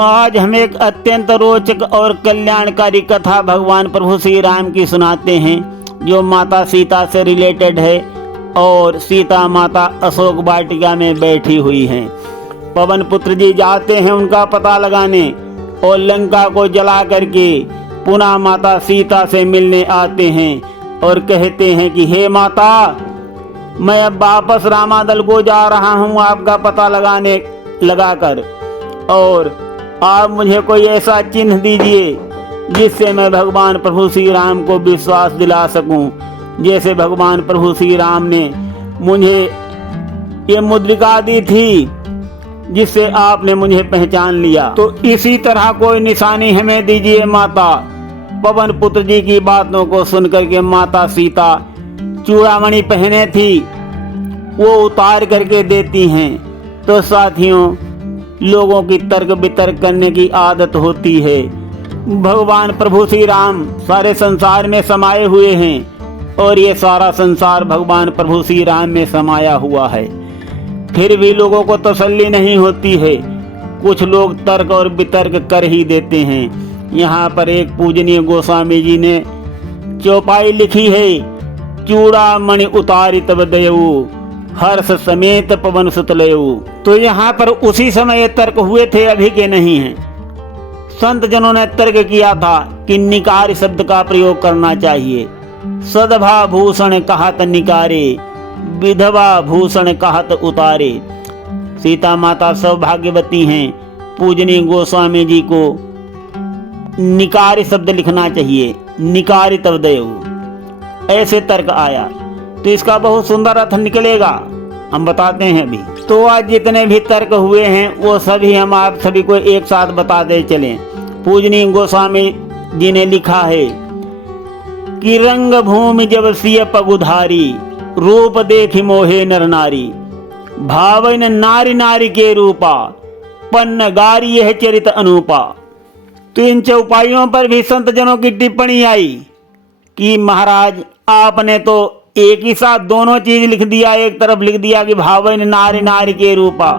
आज हम एक अत्यंत रोचक और कल्याणकारी कथा भगवान प्रभु श्री राम की सुनाते हैं, जो माता सीता से रिलेटेड है और सीता माता अशोक वाटिका में बैठी हुई हैं। पवन पुत्र जी जाते हैं उनका पता लगाने और लंका को जला करके पुनः माता सीता से मिलने आते हैं और कहते हैं कि हे माता, मैं अब वापस रामादल को जा रहा हूँ आपका पता लगाकर, और आप मुझे कोई ऐसा चिन्ह दीजिए जिससे मैं भगवान प्रभु श्री राम को विश्वास दिला सकूं। जैसे भगवान प्रभु श्री राम ने मुझे ये मुद्रिका दी थी जिससे आपने मुझे पहचान लिया, तो इसी तरह कोई निशानी हमें दीजिए माता। पवन पुत्र जी की बातों को सुनकर के माता सीता चूड़ामणि पहने थी वो उतार करके देती हैं। तो साथियों, लोगों की तर्क वितर्क करने की आदत होती है। भगवान प्रभु श्री राम सारे संसार में समाये हुए हैं और ये सारा संसार भगवान प्रभु श्री राम में समाया हुआ है, फिर भी लोगों को तसल्ली नहीं होती है। कुछ लोग तर्क और वितर्क कर ही देते हैं। यहाँ पर एक पूजनीय गोस्वामी जी ने चौपाई लिखी है, चूड़ामणि उतारी तब दयऊ, हर्ष समेत पवन सुत लयऊ। तो यहाँ पर उसी समय ये तर्क हुए थे, अभी के नहीं हैं। संत जनों ने तर्क किया था कि निकार शब्द का प्रयोग करना चाहिए। सदभा भूषण कहत निकारे, विधवा भूषण कहत उतारे। सीता माता सौभाग्यवती हैं। पूजनीय गोस्वामी जी को निकार शब्द लिखना चाहिए, निकारी तब दयऊ, ऐसे तर्क आया। तो इसका बहुत सुंदर अर्थ निकलेगा, हम बताते हैं अभी। तो आज जितने भी तर्क हुए हैं वो सभी हम आप सभी को एक साथ बताते चलें। पूजनीय गोस्वामी जी ने लिखा है कि रंग भूमि जब सिय पगुधारी, रूप देखी मोहे नर नारी, भावन नारी नारी के रूपा, पन्न गारी यह चरित अनूपा। तो इन चौपाइयों पर भी संत जनों की टिप्पणी आई कि महाराज आपने तो एक ही साथ दोनों चीज लिख दिया। एक तरफ लिख दिया कि भावन नारी नारी के रूपा,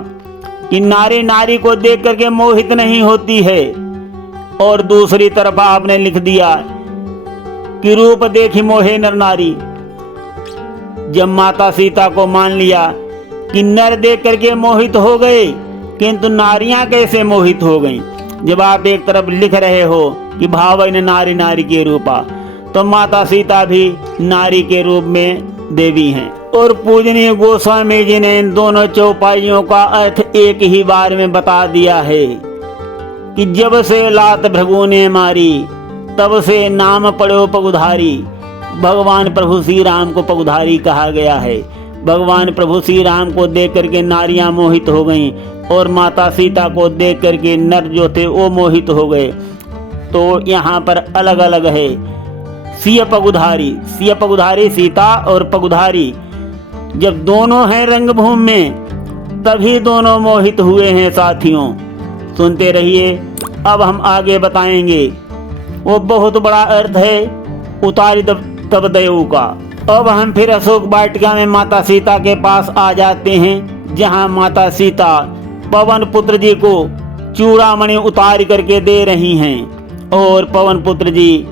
कि नारी नारी को देख करके मोहित नहीं होती है, और दूसरी तरफ आपने लिख दिया कि रूप देखी मोहे नर नारी। जब माता सीता को मान लिया कि नर देख करके मोहित हो गए, किंतु नारियां कैसे मोहित हो गईं? जब आप एक तरफ लिख रहे हो कि भावन नारी नारी के रूपा, तो माता सीता भी नारी के रूप में देवी हैं। और पूजनीय गोस्वामी जी ने इन दोनों चौपाइयों का अर्थ एक ही बार में बता दिया है कि जब से लात भृगु ने मारी, तब से नाम पड़ो पगुधारी। भगवान प्रभु श्री राम को पगुधारी कहा गया है। भगवान प्रभु श्री राम को देख करके नारियां मोहित हो गईं और माता सीता को देख करके नर जो थे वो मोहित हो गए। तो यहाँ पर अलग अलग है। सिय पगुधारी सीता और पगुधारी जब दोनों हैं रंगभूमि में, तभी दोनों मोहित हुए हैं। साथियों सुनते रहिए, अब हम आगे बताएंगे। वो बहुत बड़ा अर्थ है उतारी तब दयऊ का। अब हम फिर अशोक वाटिका में माता सीता के पास आ जाते हैं, जहां माता सीता पवन पुत्र जी को चूड़ामणि उतार करके दे रही हैं और पवन पुत्र जी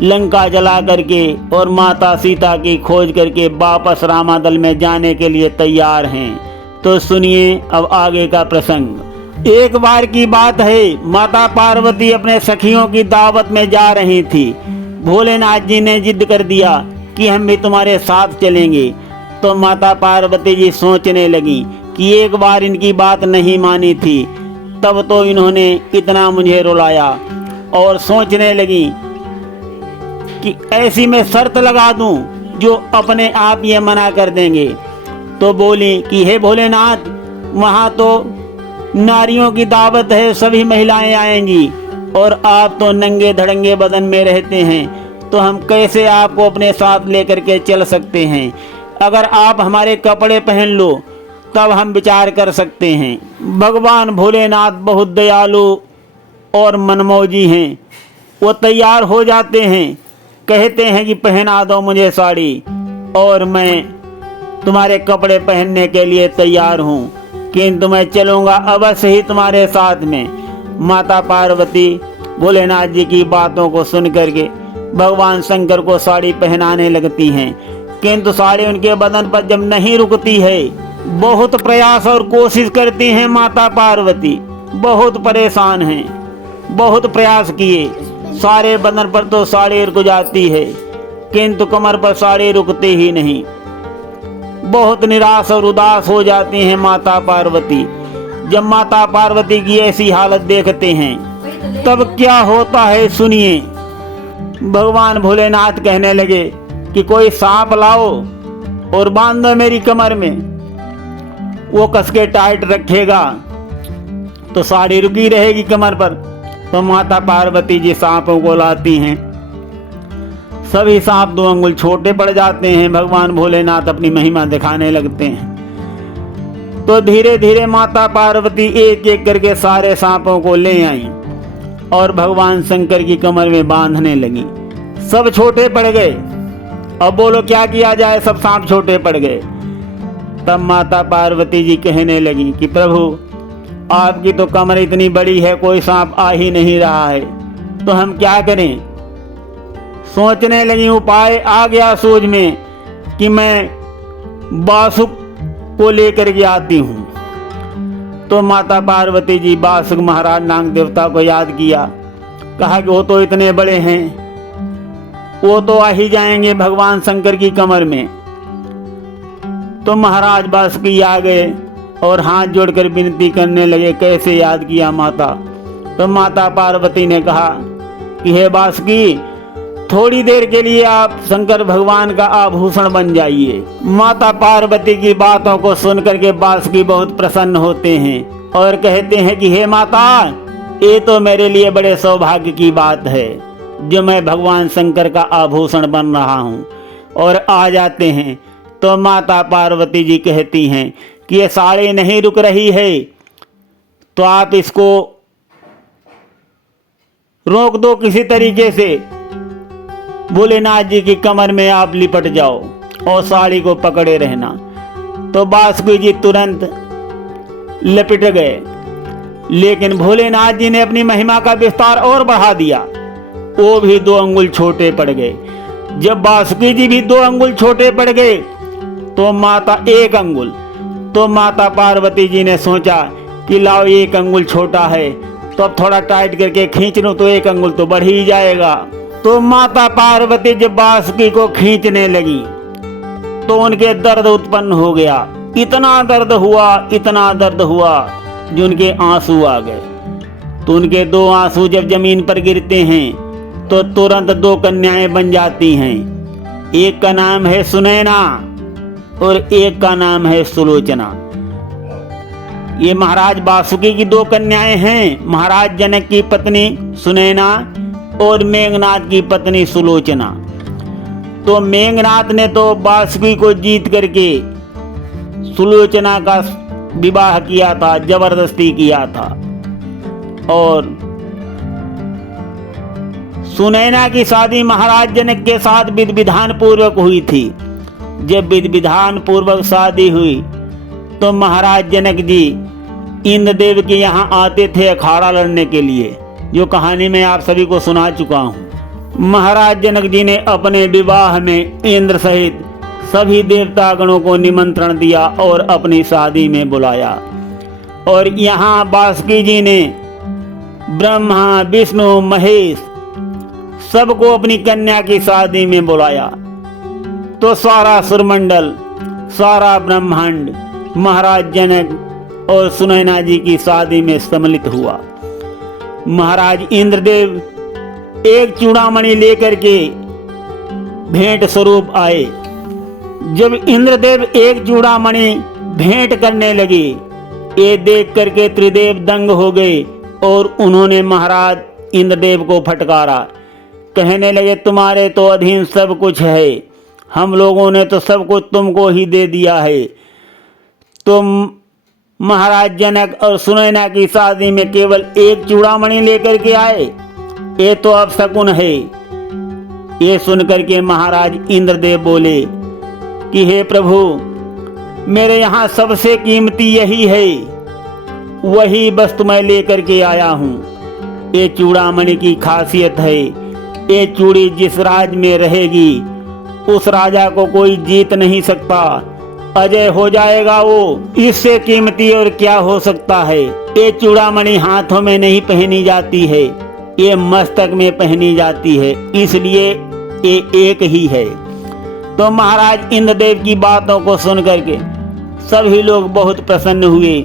लंका जला करके और माता सीता की खोज करके वापस रामादल में जाने के लिए तैयार हैं। तो सुनिए अब आगे का प्रसंग। एक बार की बात है, माता पार्वती अपने सखियों की दावत में जा रही थी। भोलेनाथ जी ने जिद कर दिया कि हम भी तुम्हारे साथ चलेंगे। तो माता पार्वती जी सोचने लगी कि एक बार इनकी बात नहीं मानी थी, तब तो इन्होंने इतना मुझे रुलाया, और सोचने लगी कि ऐसी मैं शर्त लगा दूं जो अपने आप ये मना कर देंगे। तो बोली कि हे भोलेनाथ, वहाँ तो नारियों की दावत है, सभी महिलाएं आएंगी, और आप तो नंगे धड़ंगे बदन में रहते हैं, तो हम कैसे आपको अपने साथ लेकर के चल सकते हैं? अगर आप हमारे कपड़े पहन लो तब हम विचार कर सकते हैं। भगवान भोलेनाथ बहुत दयालु और मनमौजी हैं। वो तैयार हो जाते हैं, कहते हैं कि पहना दो मुझे साड़ी और मैं तुम्हारे कपड़े पहनने के लिए तैयार हूँ, किंतु मैं चलूँगा अवश्य ही तुम्हारे साथ में। माता पार्वती भोलेनाथ जी की बातों को सुन करके भगवान शंकर को साड़ी पहनाने लगती हैं, किंतु साड़ी उनके बदन पर जब नहीं रुकती है। बहुत प्रयास और कोशिश करती हैं माता पार्वती, बहुत परेशान हैं, बहुत प्रयास किए, सारे बदन पर तो साड़ी रुक जाती है, किंतु कमर पर साड़ी रुकते ही नहीं। बहुत निराश और उदास हो जाती हैं माता पार्वती। जब माता पार्वती की ऐसी हालत देखते हैं तब क्या होता है सुनिए। भगवान भोलेनाथ कहने लगे कि कोई सांप लाओ और बांध दो मेरी कमर में, वो कस के टाइट रखेगा तो साड़ी रुकी रहेगी कमर पर। तो माता पार्वती जी सांपों को लाती हैं, सभी सांप 2 अंगुल छोटे पड़ जाते हैं। भगवान भोलेनाथ अपनी महिमा दिखाने लगते हैं। तो धीरे धीरे माता पार्वती एक एक करके सारे सांपों को ले आई और भगवान शंकर की कमर में बांधने लगी। सब छोटे पड़ गए। अब बोलो क्या किया जाए, सब सांप छोटे पड़ गए। तब माता पार्वती जी कहने लगी कि प्रभु आपकी तो कमर इतनी बड़ी है, कोई सांप आ ही नहीं रहा है, तो हम क्या करें। सोचने लगी, उपाय आ गया सोच में कि मैं बासुक को लेकर के आती हूँ। तो माता पार्वती जी बासुक महाराज नाग देवता को याद किया, कहा कि वो तो इतने बड़े हैं, वो तो आ ही जाएंगे भगवान शंकर की कमर में। तो महाराज बासुकी आ गए और हाथ जोड़कर विनती करने लगे। कैसे याद किया माता। तो माता पार्वती ने कहा कि हे बासुकी, थोड़ी देर के लिए आप शंकर भगवान का आभूषण बन जाइए। माता पार्वती की बातों को सुनकर के बासुकी बहुत प्रसन्न होते हैं और कहते हैं कि हे माता, ये तो मेरे लिए बड़े सौभाग्य की बात है जो मैं भगवान शंकर का आभूषण बन रहा हूँ। और आ जाते हैं तो माता पार्वती जी कहती हैं कि ये साड़ी नहीं रुक रही है तो आप इसको रोक दो किसी तरीके से। भोलेनाथ जी की कमर में आप लिपट जाओ और साड़ी को पकड़े रहना। तो बासुकी जी तुरंत लिपट गए, लेकिन भोलेनाथ जी ने अपनी महिमा का विस्तार और बढ़ा दिया। वो भी 2 अंगुल छोटे पड़ गए। जब बासुकी जी भी 2 अंगुल छोटे पड़ गए तो माता 1 अंगुल। तो माता पार्वती जी ने सोचा कि लाओ 1 अंगुल छोटा है तो अब थोड़ा टाइट करके खींच लूं तो 1 अंगुल तो बढ़ ही जाएगा। तो माता पार्वती जब बासुकी को खींचने लगी तो उनके दर्द उत्पन्न हो गया। इतना दर्द हुआ, इतना दर्द हुआ जो उनके आंसू आ गए। तो उनके 2 आंसू जब जमीन पर गिरते हैं तो तुरंत 2 कन्याएं बन जाती हैं। एक का नाम है सुनैना और एक का नाम है सुलोचना। ये महाराज बासुकी की 2 कन्याएं हैं, महाराज जनक की पत्नी सुनैना और मेघनाथ की पत्नी सुलोचना। तो मेघनाथ ने तो बासुकी को जीत करके सुलोचना का विवाह किया था, जबरदस्ती किया था। और सुनैना की शादी महाराज जनक के साथ विधि विधान पूर्वक हुई थी। जब विधि विधान पूर्वक शादी हुई तो महाराज जनक जी इंद्रदेव के यहाँ आते थे अखाड़ा लड़ने के लिए, जो कहानी मैं आप सभी को सुना चुका हूँ। महाराज जनक जी ने अपने विवाह में इंद्र सहित सभी देवतागणों को निमंत्रण दिया और अपनी शादी में बुलाया। और यहाँ बासुकी जी ने ब्रह्मा विष्णु महेश सबको अपनी कन्या की शादी में बुलाया। तो सारा सुरमंडल, सारा ब्रह्मांड महाराज जनक और सुनैना जी की शादी में सम्मिलित हुआ। महाराज इंद्रदेव एक चूड़ामणि लेकर के भेंट स्वरूप आए। जब इंद्रदेव एक चूड़ामणि भेंट करने लगे, ये देख करके त्रिदेव दंग हो गए और उन्होंने महाराज इंद्रदेव को फटकारा। कहने लगे तुम्हारे तो अधीन सब कुछ है, हम लोगों ने तो सब कुछ तुमको ही दे दिया है। तुम महाराज जनक और सुनैना की शादी में केवल एक चूड़ामणि लेकर के आए, ये तो अपशकुन है। ये सुनकर के महाराज इंद्रदेव बोले कि हे प्रभु, मेरे यहाँ सबसे कीमती यही है, वही वस्तु मैं लेकर के आया हूँ। ये चूड़ामणि की खासियत है, ये चूड़ी जिस राज में रहेगी उस राजा को कोई जीत नहीं सकता, अजय हो जाएगा वो। इससे कीमती और क्या हो सकता है। ये चूड़ामणि हाथों में नहीं पहनी जाती है, ये मस्तक में पहनी जाती है, इसलिए ये एक ही है। तो महाराज इंद्रदेव की बातों को सुन करके सभी लोग बहुत प्रसन्न हुए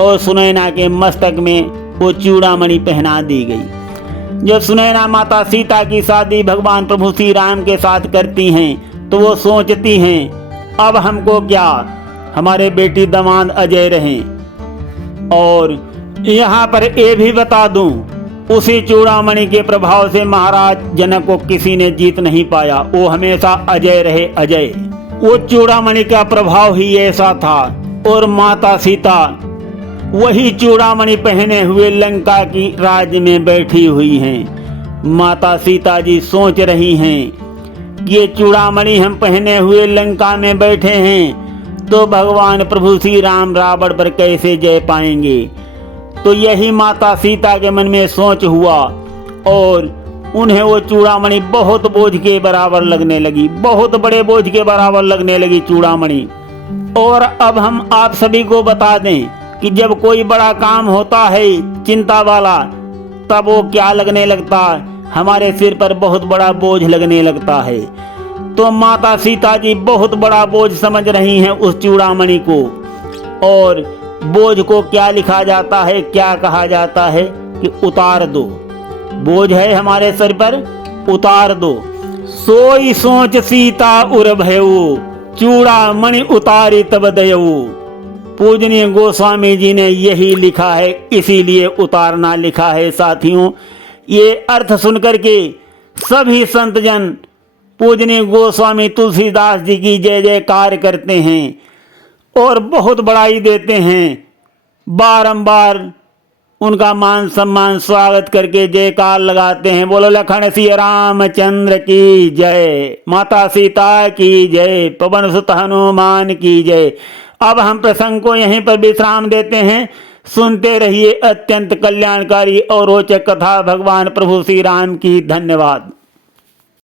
और सुनैना के मस्तक में वो चूड़ामणि पहना दी गई। जब सुनैना माता सीता की शादी भगवान प्रभु श्री राम के साथ करती हैं तो वो सोचती हैं अब हमको क्या, हमारे बेटी दामाद अजय रहें। और यहाँ पर ये भी बता दूं, उसी चूड़ामणि के प्रभाव से महाराज जनक को किसी ने जीत नहीं पाया, वो हमेशा अजय रहे, अजय। वो चूड़ामणि का प्रभाव ही ऐसा था। और माता सीता वही चूड़ामणि पहने हुए लंका की राज में बैठी हुई हैं। माता सीता जी सोच रही हैं ये चूड़ामणि हम पहने हुए लंका में बैठे हैं तो भगवान प्रभु श्री राम रावण पर कैसे जय पाएंगे। तो यही माता सीता के मन में सोच हुआ और उन्हें वो चूड़ामणि बहुत बोझ के बराबर लगने लगी, बहुत बड़े बोझ के बराबर लगने लगी चूड़ामणि। और अब हम आप सभी को बता दें कि जब कोई बड़ा काम होता है चिंता वाला, तब वो क्या लगने लगता, हमारे सिर पर बहुत बड़ा बोझ लगने लगता है। तो माता सीता जी बहुत बड़ा बोझ समझ रही हैं उस चूड़ामणि को। और बोझ को क्या लिखा जाता है, क्या कहा जाता है कि उतार दो, बोझ है हमारे सर पर, उतार दो। सोई सोच सीता उर भयऊ, चूड़ामणि उतारी तब दयऊ। पूजनीय गोस्वामी जी ने यही लिखा है, इसीलिए उतारना लिखा है। साथियों, ये अर्थ सुनकर के सभी संतजन पूजनीय गोस्वामी तुलसीदास जी की जय जयकार करते हैं और बहुत बड़ाई देते हैं। बारंबार उनका मान सम्मान स्वागत करके जयकार लगाते हैं। बोलो लखन सिया रामचंद्र की जय, माता सीता की जय, पवन सुत हनुमान की जय। अब हम प्रसंग को यहीं पर विश्राम देते हैं। सुनते रहिए अत्यंत कल्याणकारी और रोचक कथा भगवान प्रभु श्री राम की। धन्यवाद।